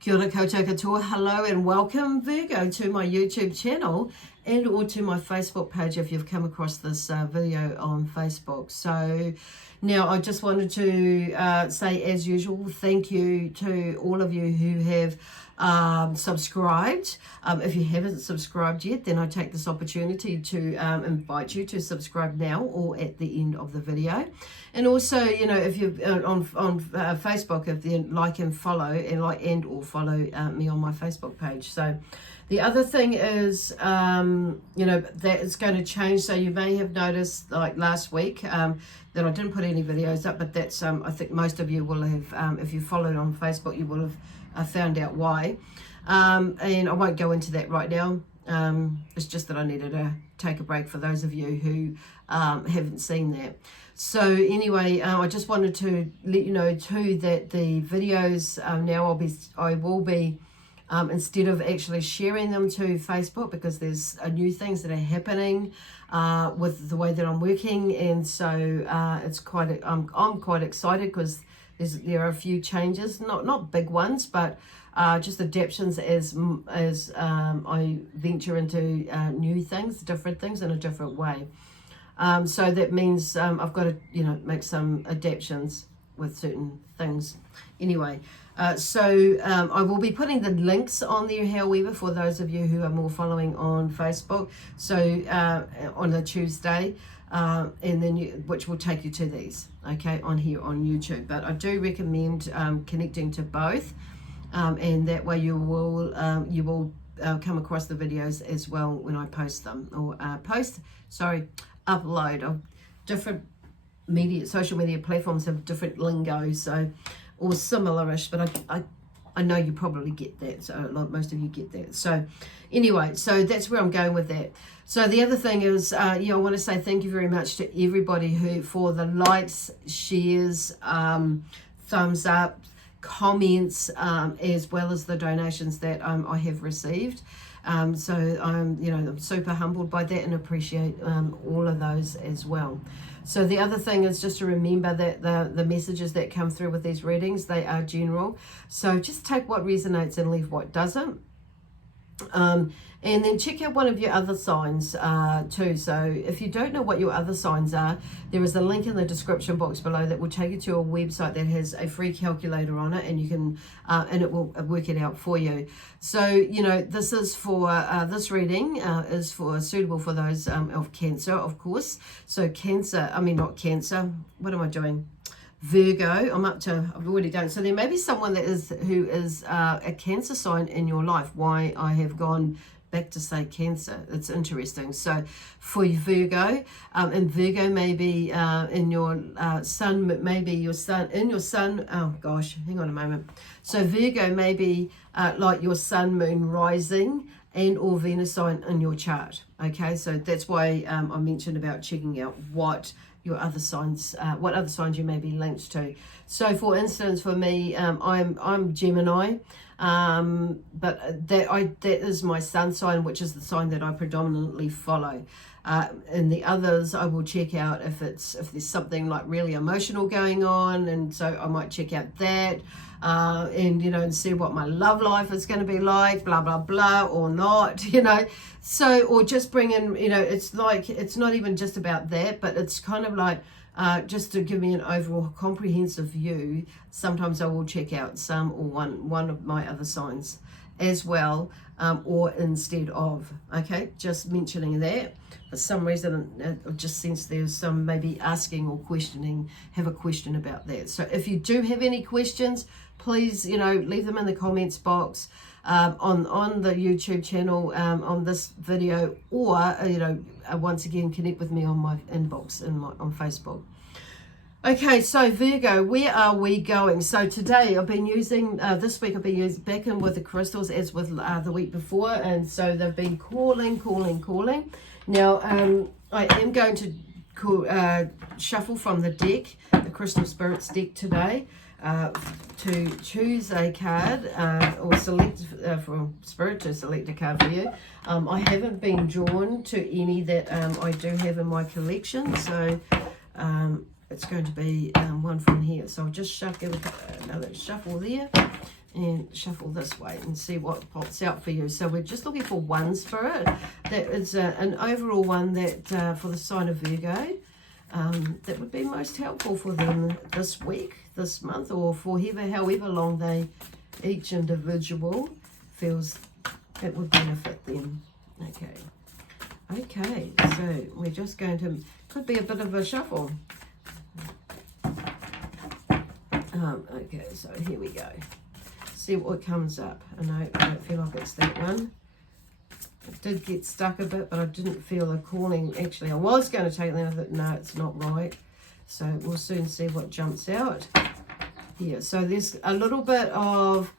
Kia ora koutou katoa. Hello and welcome, Virgo, to my YouTube channel and or to my Facebook page if you've come across this video on Facebook. So now I just wanted to say, as usual, thank you to all of you who have subscribed. If you haven't subscribed yet, then I take this opportunity to invite you to subscribe now or at the end of the video. And also, you know, if you're on Facebook, if you like and follow and or follow me on my Facebook page. So the other thing is, you know, that it's going to change. So you may have noticed, like last week, that I didn't put any videos up, but that's, I think most of you will have, if you followed on Facebook, you will have found out why. And I won't go into that right now. It's just that I needed to take a break for those of you who haven't seen that. So anyway, I just wanted to let you know too that the videos now I will be instead of actually sharing them to Facebook, because there's new things that are happening with the way that I'm working, and so it's quite I'm quite excited because there are a few changes, not big ones, but just adaptations as I venture into new things, different things in a different way. So that means I've got to, you know, make some adaptations with certain things. Anyway, so I will be putting the links on there, however, for those of you who are more following on Facebook. So on a Tuesday, and then which will take you to these, okay, on here on YouTube. But I do recommend connecting to both, and that way you will come across the videos as well when I post them, or upload. Of different social media platforms have different lingo, so, or similar-ish, but I know you probably get that, so like most of you get that. So anyway, so that's where I'm going with that. So the other thing is, I want to say thank you very much to everybody who, for the likes, shares, thumbs up, comments, as well as the donations that I have received. So I'm super humbled by that and appreciate all of those as well. So the other thing is just to remember that the messages that come through with these readings, they are general. So just take what resonates and leave what doesn't. And then check out one of your other signs too. So if you don't know what your other signs are, there is a link in the description box below that will take you to a website that has a free calculator on it, and you can and it will work it out for you. So you know, this is for this reading is suitable for those of Cancer, of course. So Cancer, not Cancer. What am I doing? Virgo, I've already done. So there may be someone who is a Cancer sign in your life. Why I have gone back to say Cancer, it's interesting. So for Virgo, and Virgo may be in your sun, maybe your sun, oh gosh, hang on a moment. So Virgo may be like your sun, moon, rising, and or Venus sign in your chart. Okay, so that's why I mentioned about checking out what your other signs, what other signs you may be linked to. So for instance, for me, I'm Gemini, but that is my sun sign, which is the sign that I predominantly follow. And the others I will check out if there's something like really emotional going on, and so I might check out that, and see what my love life is going to be like, blah blah blah, or not, so, or just bring in, it's like, it's not even just about that, but it's kind of like just to give me an overall comprehensive view. Sometimes I will check out some or one of my other signs as well, or instead of, okay, just mentioning that. For some reason, I've just sensed there's some maybe asking or questioning, have a question about that. So if you do have any questions, please, leave them in the comments box on the YouTube channel, on this video, or, once again, connect with me on my inbox on Facebook. Okay, so Virgo, where are we going? So today I've been using, this week I've been using back in with the crystals as with the week before, and so they've been calling. Now, I am going to shuffle from the deck, the Crystal Spirits deck today, to choose a card, or select from Spirit to select a card for you. I haven't been drawn to any that I do have in my collection, so it's going to be one from here. So I'll just give it another shuffle there, and shuffle this way and see what pops out for you. So we're just looking for ones for it. That is an overall one that for the sign of Virgo, that would be most helpful for them this week, this month, or for however long they, each individual feels it would benefit them. Okay, so we're just going to, could be a bit of a shuffle. Okay, so here we go. See what comes up. I don't feel like it's that one. It did get stuck a bit, but I didn't feel a calling. Actually, I was going to take that. I thought, no, it's not right. So we'll soon see what jumps out here. So there's a little bit of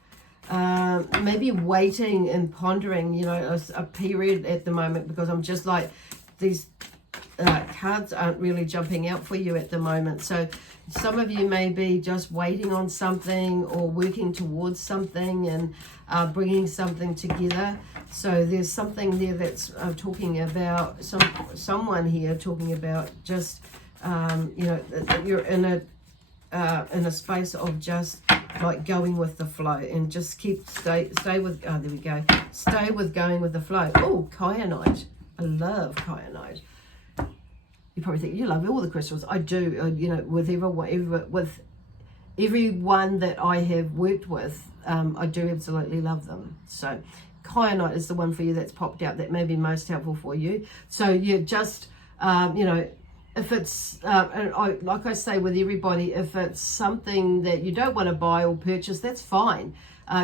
maybe waiting and pondering, you know, a period at the moment, because I'm just like, these cards aren't really jumping out for you at the moment. So some of you may be just waiting on something or working towards something and bringing something together. So there's something there that's talking about, someone here talking about just, you know, that you're in a space of just like going with the flow, and just stay with, there we go, stay with going with the flow. Oh, Kyanite. I love Kyanite. You probably think you love all the crystals. I do. You know, with everyone that I have worked with, I do absolutely love them. So Kyanite is the one for you that's popped out that may be most helpful for you. So you just, you know, if it's, like I say with everybody, if it's something that you don't want to buy or purchase, that's fine.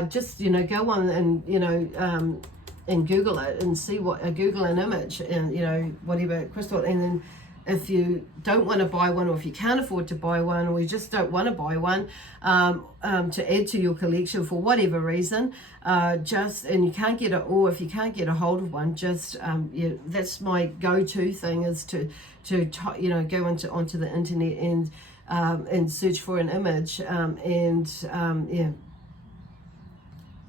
Just, you know, go on and, you know, and Google it and see what, Google an image and, you know, whatever crystal, and then if you don't want to buy one, or if you can't afford to buy one, or you just don't want to buy one to add to your collection for whatever reason, and you can't get it, or if you can't get a hold of one, just yeah, that's my go-to thing, is to you know, go onto the internet and search for an image, yeah,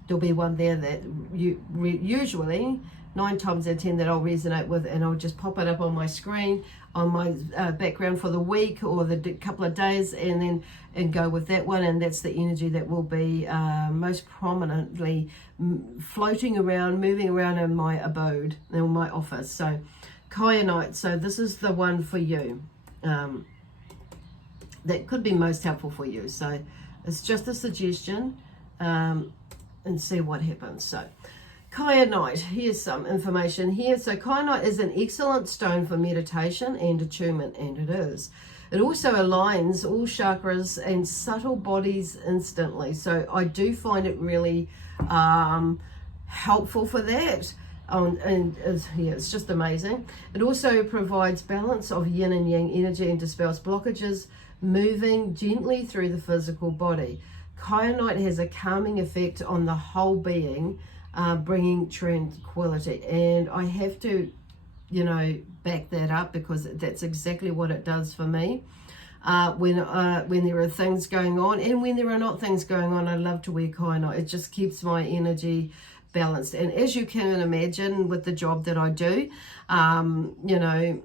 there'll be one there that you usually 9 times out of 10 that I'll resonate with, and I'll just pop it up on my screen, on my background for the week or the couple of days, and go with that one. And that's the energy that will be most prominently floating around, moving around in my abode, in my office. So Kyanite, so this is the one for you that could be most helpful for you. So it's just a suggestion, and see what happens. So Kyanite, here's some information here. So Kyanite is an excellent stone for meditation and attunement, and it is. It also aligns all chakras and subtle bodies instantly. So I do find it really helpful for that. And yeah, it's just amazing. It also provides balance of yin and yang energy and dispels blockages, moving gently through the physical body. Kyanite has a calming effect on the whole being, bringing tranquility. And I have to, you know, back that up, because that's exactly what it does for me. When there are things going on, and when there are not things going on, I love to wear Kyanite. It just keeps my energy balanced. And as you can imagine, with the job that I do, you know,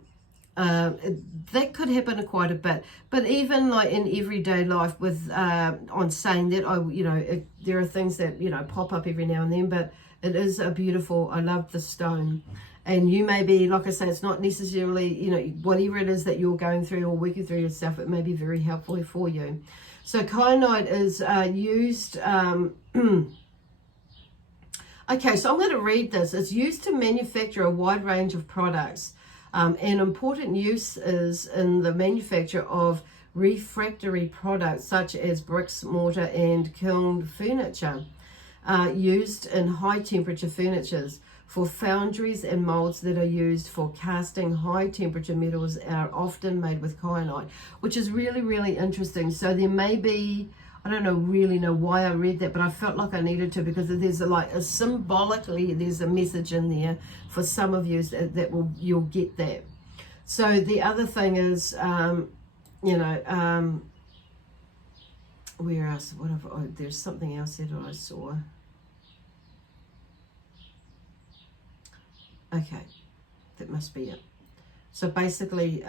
that could happen quite a bit. But even like in everyday life, with on saying that, you know, there are things that, you know, pop up every now and then, but it is a beautiful, I love the stone. And you may be, like I say, it's not necessarily, you know, whatever it is that you're going through or working through yourself, it may be very helpful for you. So Kyanite is used, okay, so I'm going to read this. It's used to manufacture a wide range of products. An important use is in the manufacture of refractory products such as bricks, mortar, and kiln furniture, used in high temperature furnitures. For foundries and molds that are used for casting high temperature metals are often made with Kyanite, which is really, really interesting. So there may be, I don't really know why I read that, but I felt like I needed to, because there's symbolically there's a message in there for some of you that you'll get that. So the other thing is, you know, where else? There's something else that I saw. Okay, that must be it. So basically,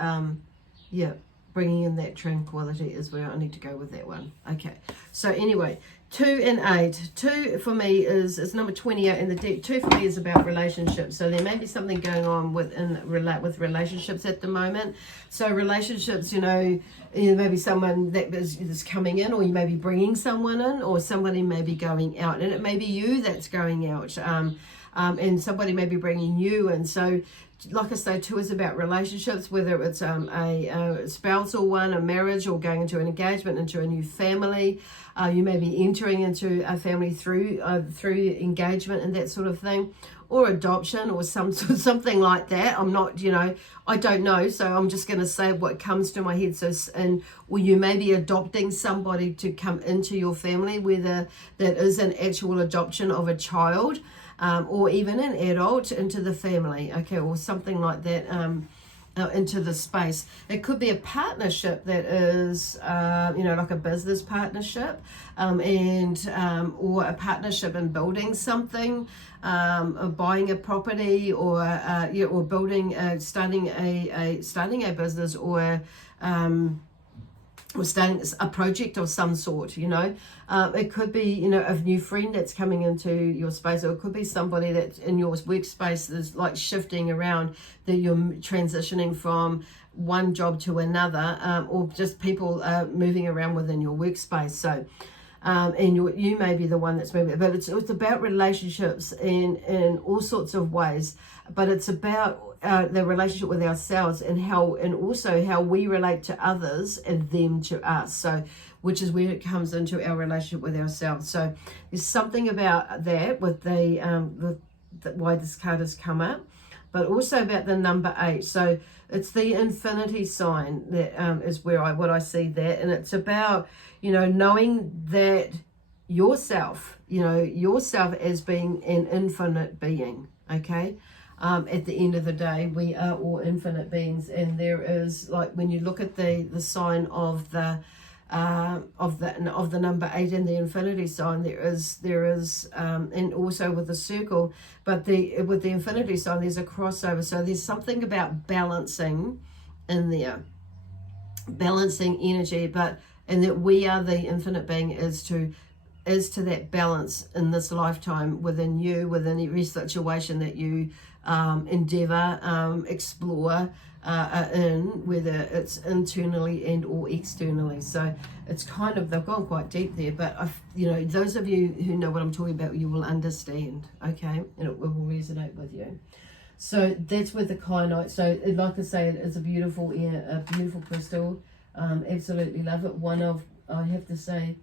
yeah, bringing in that tranquility is where I need to go with that one. Okay, so anyway, 2 and 8. 2 for me is number 28 in the deck. 2 for me is about relationships. So there may be something going on with relationships at the moment. So relationships, you know, maybe someone that is coming in, or you may be bringing someone in, or somebody may be going out, and it may be you that's going out, and somebody may be bringing you in. So like I say, 2 is about relationships, whether it's a spousal one, a marriage, or going into an engagement, into a new family. You may be entering into a family through engagement and that sort of thing, or adoption, or something like that. I'm not, you know, I don't know, so I'm just going to say what comes to my head. So, or you may be adopting somebody to come into your family, whether that is an actual adoption of a child, or even an adult into the family, okay, or something like that, into the space. It could be a partnership that is, you know, like a business partnership, or a partnership in building something, or buying a property, or building, starting a business, or starting a project of some sort, you know. It could be, you know, a new friend that's coming into your space, or it could be somebody that's in your workspace is like shifting around, that you're transitioning from one job to another, or just people moving around within your workspace. So and you may be the one that's moving, but it's about relationships in all sorts of ways, but it's about the relationship with ourselves, and also how we relate to others and them to us. So, which is where it comes into our relationship with ourselves. So there's something about that with the why this card has come up, but also about the number 8. So it's the infinity sign that is where what I see that, and it's about, you know, knowing that yourself as being an infinite being, okay? At the end of the day, we are all infinite beings, and there is, like, when you look at the sign of the number 8 in the infinity sign, there is and also with the circle, but with the infinity sign, there's a crossover. So there's something about balancing in there, balancing energy, and that we are the infinite being is to that balance in this lifetime within you, within every situation that you endeavor, explore in, whether it's internally and or externally. So it's kind of, they've gone quite deep there, but you know, those of you who know what I'm talking about, you will understand, okay, and it will resonate with you. So that's with the Kyanite. So like I say, it is a beautiful crystal. Absolutely love it. I have to say,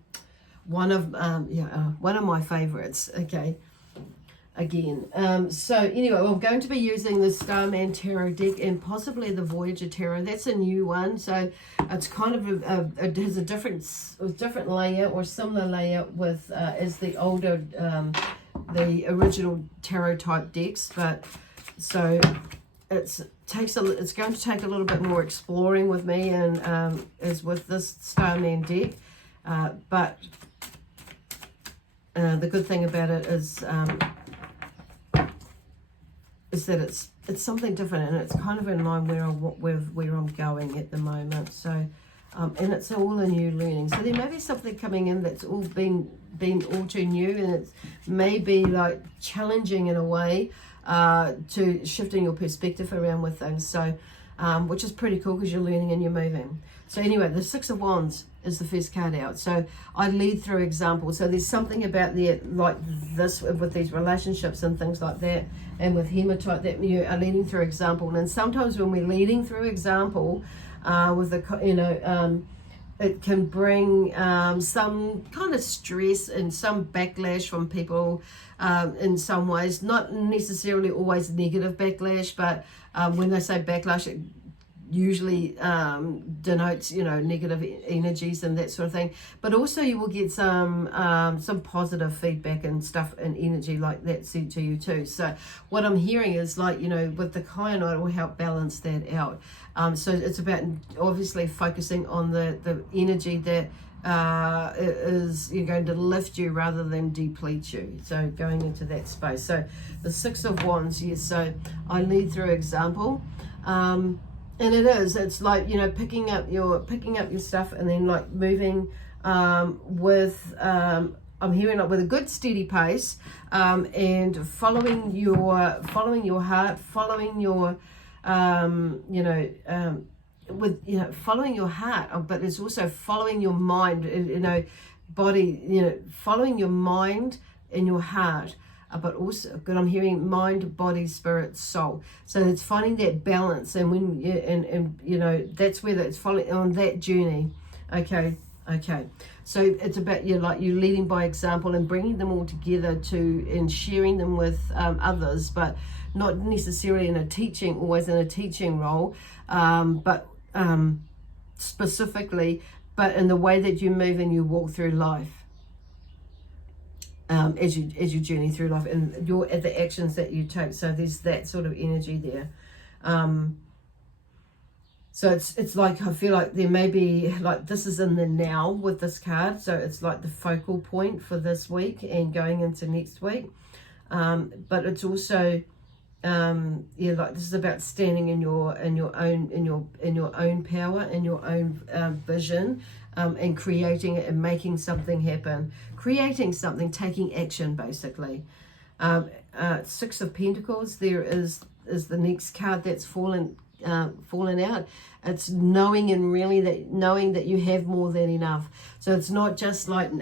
one of my favorites, okay, again. So anyway, I'm going to be using the Starman Tarot deck and possibly the Voyager Tarot. That's a new one, so it's kind of it has a different layout, or similar layout with as the older the original tarot type decks, but so it's going to take a little bit more exploring with me, and as with this Starman deck, but the good thing about it is that it's something different, and it's kind of in line with where I'm going at the moment. So and it's all a new learning. So there may be something coming in that's all been all too new, and it may be like challenging in a way, to shifting your perspective around with things. So which is pretty cool, because you're learning and you're moving. So anyway, the 6 of Wands is the first card out. So I lead through examples. So there's something about like this with these relationships and things like that, and with hematite, that you are leading through example. And sometimes when we're leading through example, with the it can bring some kind of stress and some backlash from people, in some ways, not necessarily always negative backlash, but when they say backlash, it usually denotes, you know, negative energies and that sort of thing. But also you will get some positive feedback and stuff and energy like that sent to you too. So what I'm hearing is, like, you know, with the Kyanite, it will help balance that out. So it's about obviously focusing on the energy that is you're going to lift you rather than deplete you. So going into that space. So the 6 of Wands, yes. So I lead through example. And it's like, you know, picking up your stuff and then like moving with I'm hearing like with a good steady pace, and following your heart, following your following your heart, but it's also following your mind, body, following your mind and your heart, but also good. I'm hearing mind, body, spirit, soul. So it's finding that balance, and when that's where it's following on that journey. Okay. So it's about you leading by example and bringing them all together and sharing them with others, but not necessarily always in a teaching role, but specifically, but in the way that you move and you walk through life, as you journey through life, and the actions that you take. So there's that sort of energy there. So it's like, I feel like there may be, like, this is in the now with this card. So it's like the focal point for this week and going into next week. But it's also, like, this is about standing in your own power, in your own vision, and creating it and making something happen, creating something, taking action, basically. Six of Pentacles, there is the next card that's fallen out. It's knowing that you have more than enough. So it's not just like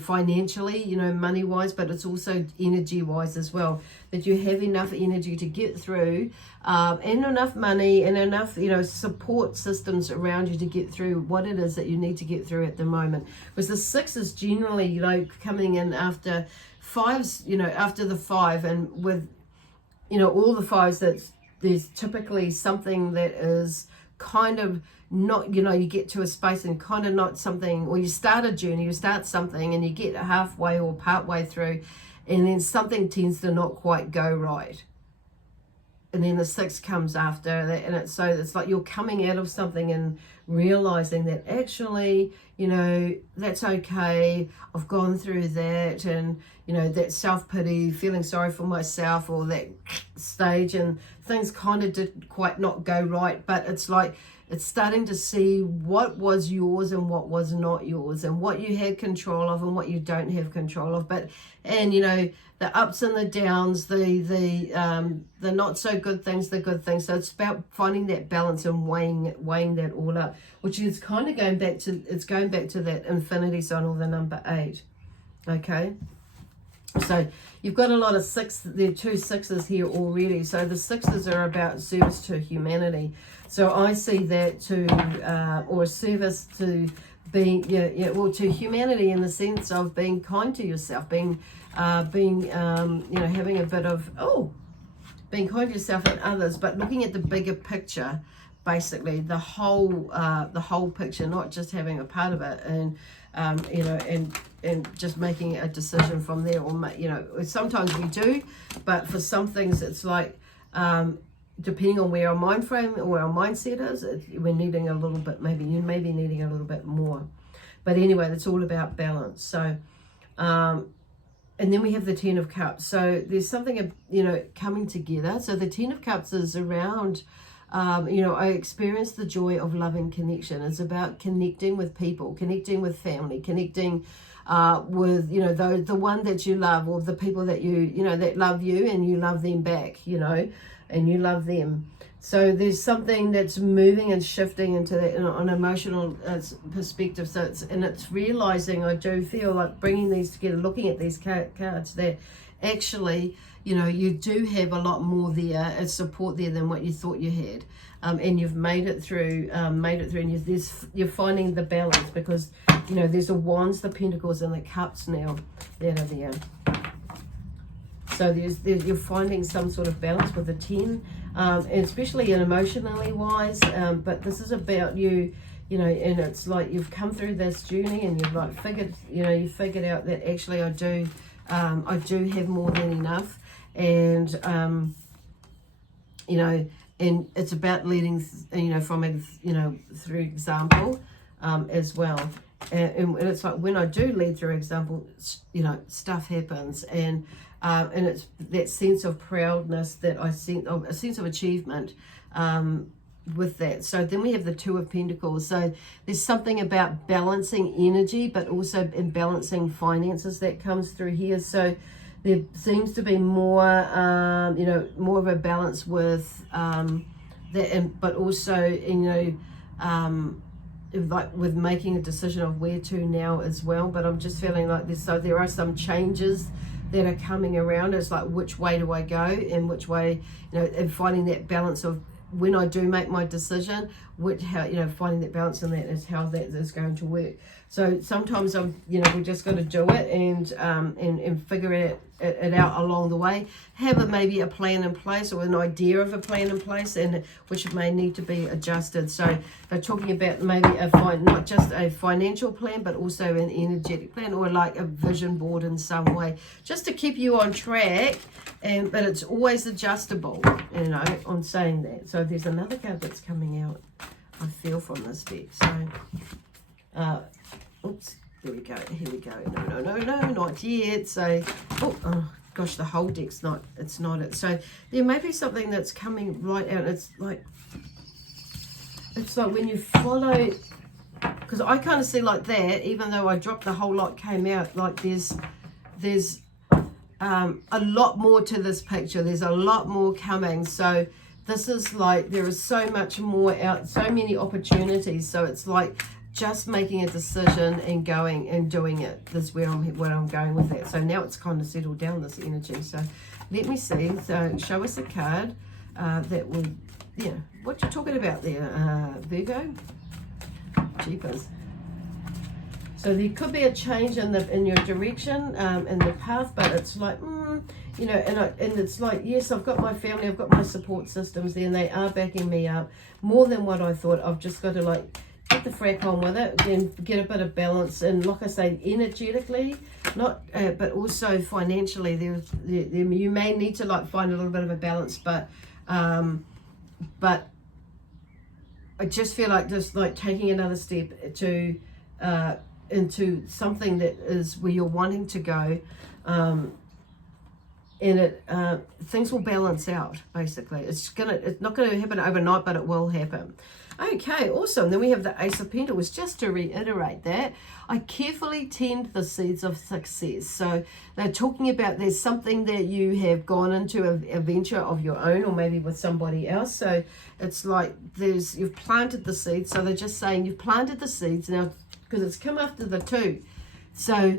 financially, money wise, but it's also energy wise as well, that you have enough energy to get through, and enough money and enough support systems around you to get through what it is that you need to get through at the moment. Because the six is generally coming in after fives, after the five, and with all the fives, there's typically something that is kind of not, you get to a space and kind of not something, or you start a journey, you start something and you get halfway or partway through, and then something tends to not quite go right. And then the six comes after that, and it's like you're coming out of something and realizing that actually, that's okay. I've gone through that, and that self-pity, feeling sorry for myself, or that stage, and things kind of did quite not go right. But it's like it's starting to see what was yours and what was not yours, and what you had control of and what you don't have control of. And the ups and the downs, the not so good things, the good things. So it's about finding that balance and weighing that all up, which is kind of going back to that infinity sign, or the number 8. Okay. So you've got a lot of there are 2 sixes here already. So the sixes are about service to humanity. So I see that or a service to being, to humanity, in the sense of being kind to yourself, having a bit of, being kind to yourself and others, but looking at the bigger picture, basically the whole picture, not just having a part of it, and and just making a decision from there. Or sometimes we do, but for some things it's like, depending on where our mind frame or our mindset is, we're needing a little bit, you may be needing a little bit more. But anyway, it's all about balance. So and then we have the 10 of Cups. So there's something coming together. So the 10 of Cups is around, I experience the joy of loving connection. It's about connecting with people, connecting with family, connecting with, the one that you love, or the people that that love you, and you love them back, and you love them. So there's something that's moving and shifting into that on an emotional perspective. So it's realizing, I do feel like bringing these together, looking at these cards, that actually, you do have a lot more there as support there than what you thought you had, and you've made it through, and you're finding the balance, because there's the Wands, the Pentacles, and the Cups now that are there. So you're finding some sort of balance with the 10, and especially emotionally wise. But this is about you, and it's like you've come through this journey, and you've figured out that actually I do have more than enough, and and it's about leading, through example, as well. And it's like when I do lead through example, stuff happens, and it's that sense of proudness that I sense, a sense of achievement, with that. So then we have the Two of Pentacles. So there's something about balancing energy, but also in balancing finances that comes through here. So there seems to be more, you know, more of a balance with that, but also, you know, like with making a decision of where to now as well. But I'm just feeling like this. So there are some changes that are coming around. It's like, which way do I go, and which way, you know, and finding that balance of when I do make my decision, how, you know, finding that balance in that is how that is going to work. So sometimes you know, we just got to do it and figure it out along the way. Have maybe a plan in place, or an idea of a plan in place, and which may need to be adjusted. So they're talking about maybe not just a financial plan, but also an energetic plan, or like a vision board in some way, just to keep you on track. But it's always adjustable, you know, on saying that. So there's another card that's coming out, I feel, from this deck. So, oops, there we go. Here we go. No, not yet. So, oh gosh, the whole deck's not. It's not it. So there may be something that's coming right out. It's like when you follow, because I kind of see like that. Even though I dropped, the whole lot came out. Like there's a lot more to this picture. There's a lot more coming. So this is like, there is so much more out, so many opportunities. So it's like just making a decision and going and doing it. That's where I'm going with that. So now it's kind of settled down, this energy. So let me see. So show us a card that will, yeah, what you're talking about there, Virgo. Jeepers. So there could be a change in your direction, in the path, but it's like, you know, and it's like, yes, I've got my family, I've got my support systems there, and they are backing me up more than what I thought. I've just got to like get the frack on with it, then get a bit of balance, and like I say, energetically, not, but also financially. You may need to like find a little bit of a balance, but I just feel like just like taking another step to into something that is where you're wanting to go, and things will balance out. Basically, it's not gonna happen overnight, but it will happen. Okay, awesome. Then we have the Ace of Pentacles. Just to reiterate that, I carefully tend the seeds of success. So they're talking about there's something that you have gone into a venture of your own, or maybe with somebody else. So it's like you've planted the seeds. So they're just saying you've planted the seeds now, because it's come after the two. So,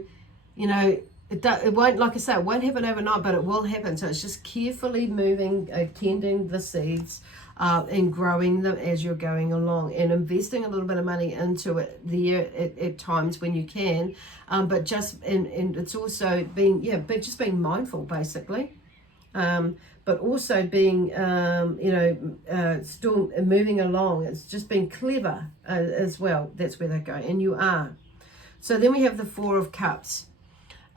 you know, it won't, like I say, it won't happen overnight, but it will happen. So it's just carefully moving, tending the seeds, and growing them as you're going along, and investing a little bit of money into it there at times when you can, but just and it's also being just being mindful, basically, but also being you know, still moving along. It's just being clever as well. That's where they go, and you are. So then we have the Four of Cups.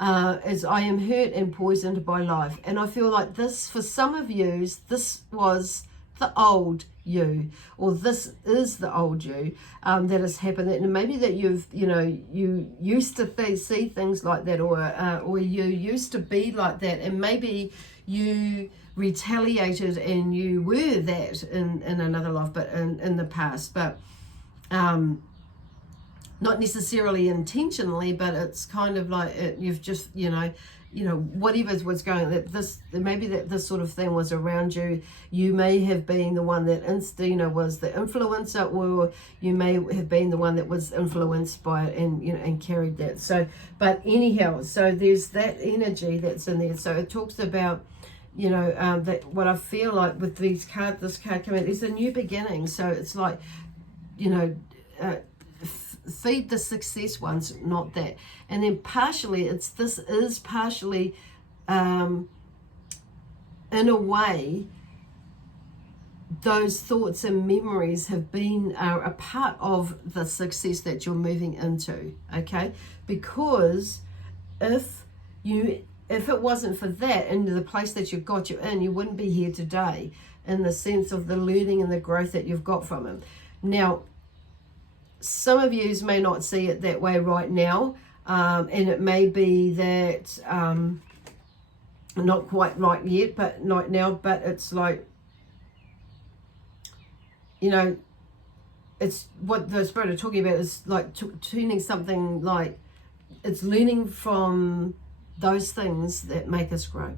As I am hurt and poisoned by life, and I feel like this, for some of you, this was the old you, or this is the old you that has happened, and maybe that you used to see things like that, or you used to be like that, and maybe you retaliated and you were that in another life, but in the past, but not necessarily intentionally, but it's kind of like you've just, you know, whatever was going, maybe this sort of thing was around you. You may have been the one that was the influencer, or you may have been the one that was influenced by it, and and carried that. So, but anyhow, so there's that energy that's in there. So it talks about, that what I feel like with this card coming, there's a new beginning. So it's like, feed the success ones, not that. And then partially, this is partially, in a way, those thoughts and memories are a part of the success that you're moving into, okay? Because if it wasn't for that, and the place that you in, you wouldn't be here today, in the sense of the learning and the growth that you've got from it. Now, some of you may not see it that way right now, and it may be that not quite right yet, but not now, but it's like, you know, it's what the Spirit are talking about is like tuning something, like it's learning from those things that make us grow.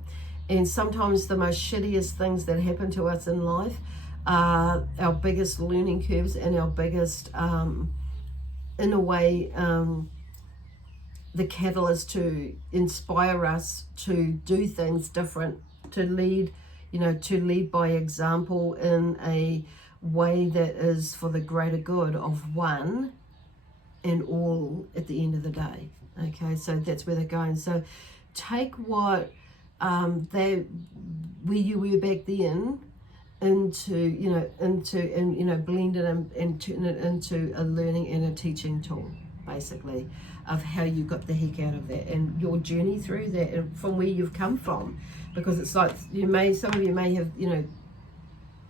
And sometimes the most shittiest things that happen to us in life are our biggest learning curves and our biggest, in a way, the catalyst to inspire us to do things different, to lead, to lead by example in a way that is for the greater good of one and all at the end of the day. Okay, so that's where they're going. So take what where you were back then into, blend it and turn it into a learning and a teaching tool, basically, of how you got the heck out of that and your journey through that and from where you've come from. Because it's like some of you may have,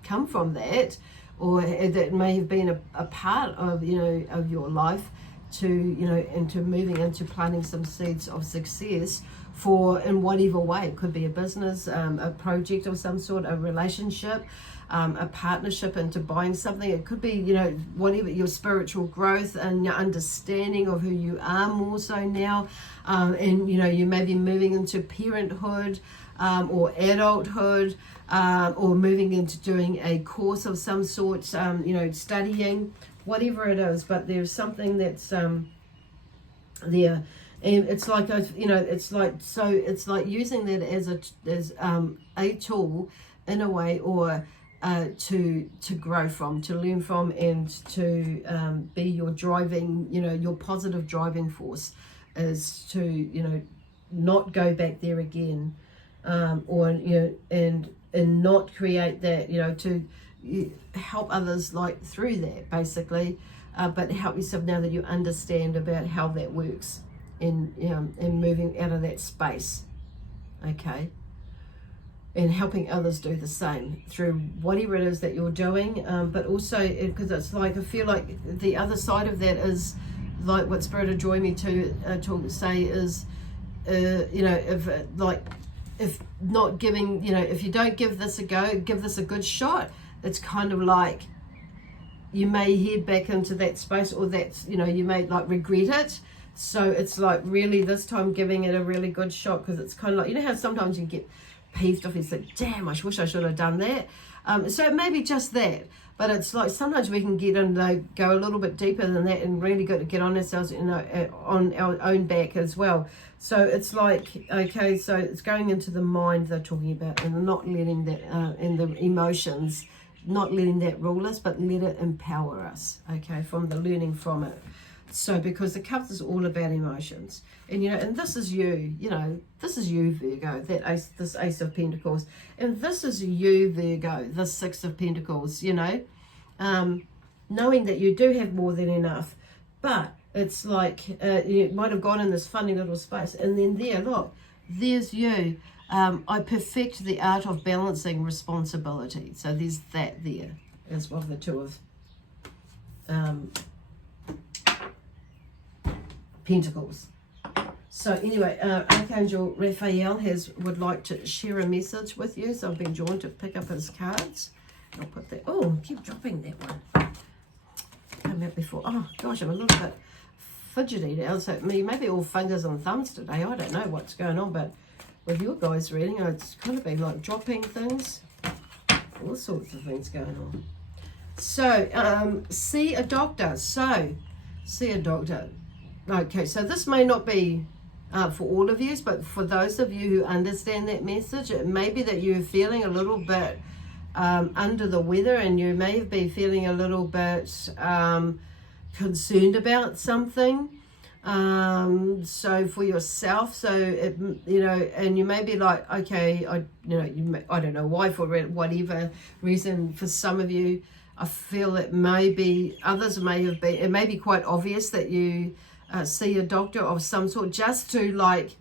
come from that, or that may have been a part of, of your life to, into moving into planting some seeds of success for, in whatever way. It could be a business, a project of some sort, a relationship, a partnership into buying something. It could be, whatever, your spiritual growth and your understanding of who you are more so now. And, you may be moving into parenthood or adulthood, or moving into doing a course of some sort, studying, whatever it is. But there's something that's there. And it's like, it's like using that as a tool in a way, or to grow from, to learn from, and to be your driving, your positive driving force, is to, not go back there again, or, and not create that, to help others like through that, basically, but help yourself now that you understand about how that works. In moving out of that space, okay, and helping others do the same through whatever it is that you're doing, but also because it's like, I feel like the other side of that is like what Spirit are drawing me to say is, if not giving, if you don't give this a go, give this a good shot, it's kind of like you may head back into that space, or that's, you may like regret it. So it's like really this time giving it a really good shot, because it's kind of like, how sometimes you get peeved off and say, damn, I wish I should have done that. So it may be just that, but it's like sometimes we can get in, go a little bit deeper than that, and really got to get on ourselves, on our own back as well. So it's like, okay, so it's going into the mind they're talking about, and not letting that, and the emotions, not letting that rule us, but let it empower us, okay, from the learning from it. So, because the Cups is all about emotions, and and this is you, this is you, Virgo, this Ace of Pentacles, and this is you, Virgo, this Six of Pentacles, knowing that you do have more than enough, but it's like you might have gone in this funny little space, and then look, there's you. I perfect the art of balancing responsibility. So there's that there as well, the Two of Pentacles. So anyway, Archangel Raphael would like to share a message with you. So I've been drawn to pick up his cards. I'll put that. Oh, keep dropping that one. Come out before. Oh gosh, I'm a little bit fidgety now. So maybe all fingers and thumbs today. I don't know what's going on, but with your guys reading, it's kind of been like dropping things, all sorts of things going on. So see a doctor. See a doctor. Okay, so this may not be for all of you, but for those of you who understand that message, it may be that you're feeling a little bit under the weather, and you may be feeling a little bit concerned about something. So for yourself, so it, and you may be like, okay, I don't know why, for whatever reason. For some of you, I feel it may be, others may have been, it may be quite obvious that you see a doctor of some sort, just to like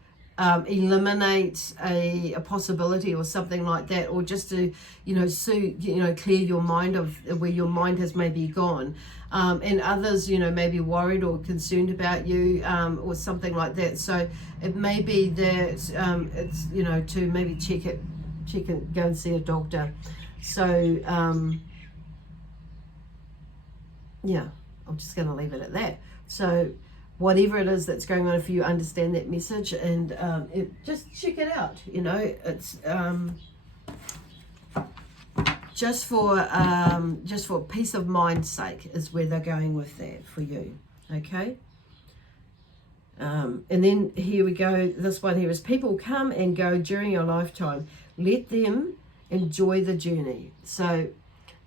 eliminate a possibility or something like that, or just to clear your mind of where your mind has maybe gone, and others may be worried or concerned about you, or something like that. So it may be that it's to maybe check it, go and see a doctor. So yeah, I'm just going to leave it at that. So whatever it is that's going on, if you understand that message, and just check it out. You know, it's just for peace of mind's sake is where they're going with that for you. Okay. And then here we go. This one here is people come and go during your lifetime. Let them enjoy the journey. So,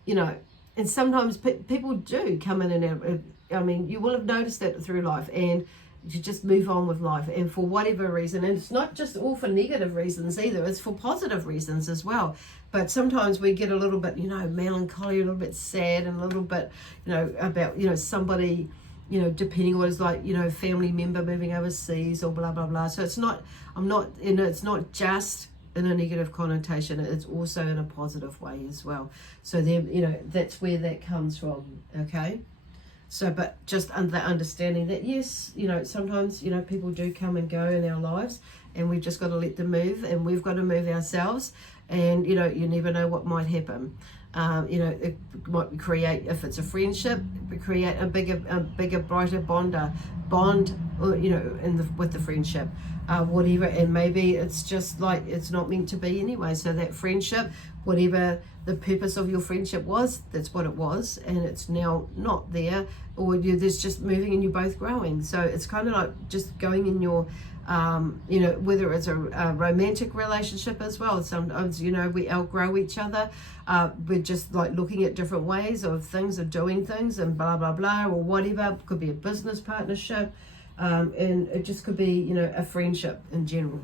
you know, and sometimes people do come in and out. I mean, you will have noticed that through life, and you just move on with life. And for whatever reason, and it's not just all for negative reasons either, it's for positive reasons as well. But sometimes we get a little bit, you know, melancholy, a little bit sad, and a little bit, you know, about, you know, somebody, you know, depending on what it's like, you know, family member moving overseas or blah, blah, blah. So it's not, you know, it's not just in a negative connotation, it's also in a positive way as well. So then, you know, that's where that comes from, okay? So, but just the understanding that, yes, you know, sometimes, you know, people do come and go in our lives, and we've just got to let them move, and we've got to move ourselves, and, you know, you never know what might happen. You know, it might create, if it's a friendship, create a bigger, brighter bond, you know, with the friendship, whatever. And maybe it's just like it's not meant to be anyway. So that friendship, whatever the purpose of your friendship was, that's what it was, and it's now not there, or there's just moving and you're both growing. So it's kind of like just going in your you know, whether it's a romantic relationship as well. Sometimes, you know, we outgrow each other. We're just like looking at different ways of things, of doing things, and blah, blah, blah, or whatever. It could be a business partnership, and it just could be, you know, a friendship in general.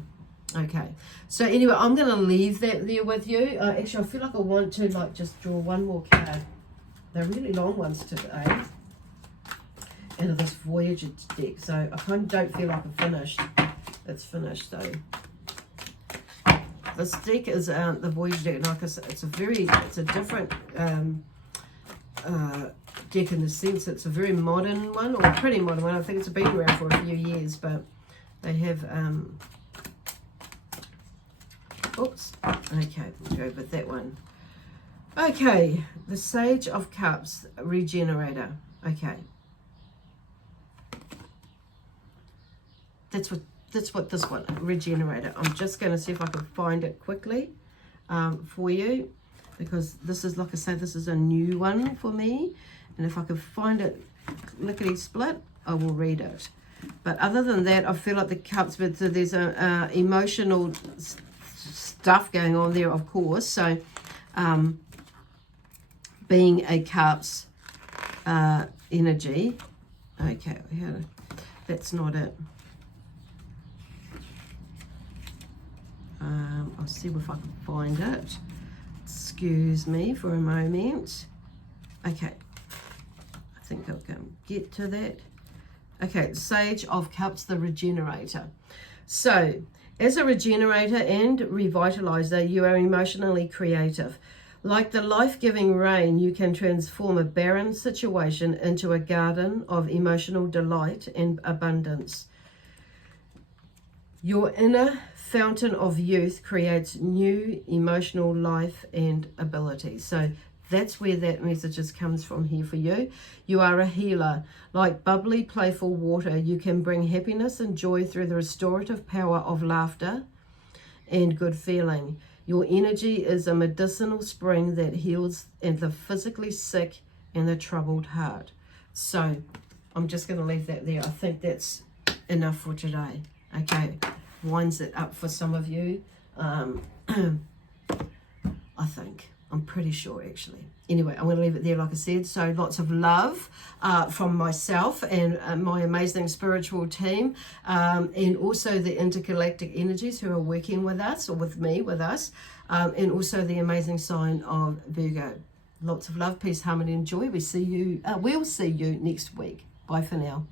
Okay, so anyway, I'm going to leave that there with you. Actually, I feel like I want to like just draw one more card. They're really long ones today. Out of this Voyager deck, so I kind of don't feel like I'm finished. It's finished though. This deck is the Voyager deck. Like I said, it's a different deck in the sense it's a very modern one, or a pretty modern one. I think it's been around for a few years, but they have. Oops. Okay, we'll go with that one. Okay, the Sage of Cups, Regenerator. Okay. That's what this one, Regenerator. I'm just going to see if I can find it quickly for you, because this is, like I say, this is a new one for me, and if I can find it lickety split, I will read it. But other than that, I feel like the cups, but there's a emotional stuff going on there, of course. So being a cups energy. Okay, that's not it. I'll see if I can find it. Excuse me for a moment. Okay, I think I'll go and get to that. Okay, Sage of Cups, the Regenerator. So, as a regenerator and revitalizer, you are emotionally creative. Like the life-giving rain, you can transform a barren situation into a garden of emotional delight and abundance. Your inner fountain of youth creates new emotional life and ability. So that's where that message comes from here for you. You are a healer. Like bubbly, playful water, you can bring happiness and joy through the restorative power of laughter and good feeling. Your energy is a medicinal spring that heals the physically sick and the troubled heart. So I'm just going to leave that there. I think that's enough for today. Okay, winds it up for some of you. I think. I'm pretty sure, actually. Anyway, I'm going to leave it there, like I said. So lots of love from myself and my amazing spiritual team, and also the intergalactic energies who are working with us, or with me, with us, and also the amazing sign of Virgo. Lots of love, peace, harmony, and joy. We'll see you next week. Bye for now.